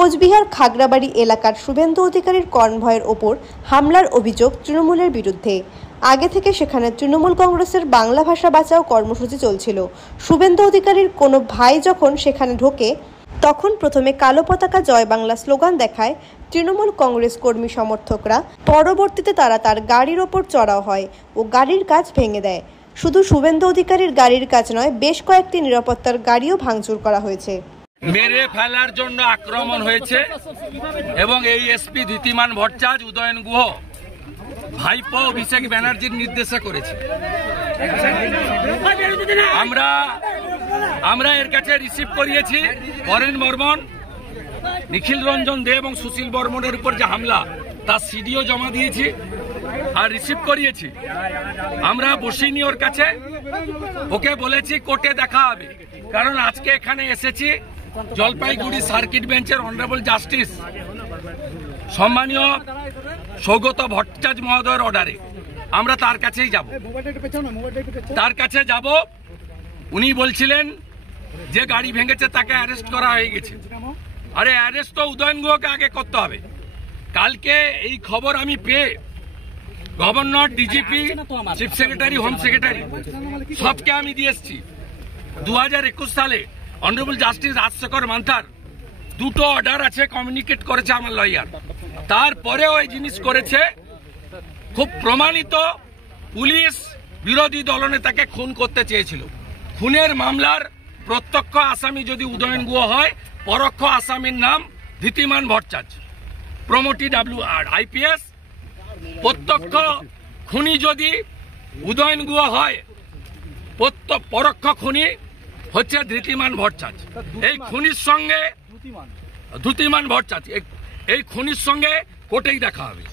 কোচবিহার খাগড়াবাড়ি এলাকার শুভেন্দু অধিকারীর কনভয়ের ওপর হামলার অভিযোগ তৃণমূলের বিরুদ্ধে। আগে থেকে সেখানে তৃণমূল কংগ্রেসের বাংলা ভাষা বাঁচাও কর্মসূচি চলছিল। শুভেন্দু অধিকারীর কোনো ভাই যখন সেখানে ঢোকে তখন প্রথমে কালো পতাকা জয় বাংলা স্লোগান দেখায় তৃণমূল কংগ্রেস কর্মী সমর্থকরা। পরবর্তীতে তারা তার গাড়ির ওপর চড়াও হয় ও গাড়ির কাচ ভেঙে দেয়। শুধু শুভেন্দু অধিকারীর গাড়ির কাচ নয়, বেশ কয়েকটি নিরাপত্তার গাড়িও ভাঙচুর করা হয়েছে। মেরে ফেলার জন্য আক্রমণ হয়েছে এবং এই এসপি ধৃতিমান ভট্টাচার্য, উদয়ন গুহ ভাইপো অভিষেক ব্যানার্জির নির্দেশে করেছে। আমরা এর কাছে রিসিভ করিয়েছি বরেন বর্মন, নিখিল রঞ্জন দে এবং সুশীল বর্মনের উপর যে হামলা তার সিডিও জমা দিয়েছি আর রিসিভ করিয়েছি। আমরা বসিনি ওর কাছে, ওকে বলেছি কোর্টে দেখা হবে, কারণ আজকে এখানে এসেছি জলপাইগুড়ি সার্কিট বেঞ্চের অনারেবল জাস্টিস সম্মানীয় সৌগত ভট্টাচার্য মহোদয়ের অর্ডারে আমরা তার কাছেই যাব। উনি বলছিলেন যে গাড়ি ভেঙেছে তাকে অ্যারেস্ট করা হয়ে গেছে। আরে অ্যারেস্ট তো উদয়ন গুহকে আগে করতে হবে। কালকে এই খবর আমি পেয়ে governor, DGP, chief secretary, home secretary সবকে আমি দিয়ে এসেছি। 2021 সালে অনারেবল জাস্টিস রাজশেখর মান্থার দুটো অর্ডার আছে, কমিউনিকেট করেছে আমার লয়ার। তারপরেও এই জিনিস করেছে, খুব প্রমাণিত। পুলিশ বিরোধী দলনেতাকে খুন করতে চেয়েছিল। খুনের মামলার প্রত্যক্ষ আসামি যদি উদয়ন গুহ হয়, পরোক্ষ আসামির নাম Dhritiman Bhattacharya, promotee WR IPS। প্রত্যক্ষ খুনি যদি উদয়ন গুহ হয়, পরোক্ষ খুনি হচ্ছে ধৃতিমান ভট্টাচার্য। এই খুনির সঙ্গে ধৃতিমান ভট্টাচার্য এই খুনির সঙ্গে কোর্টেই দেখা হবে।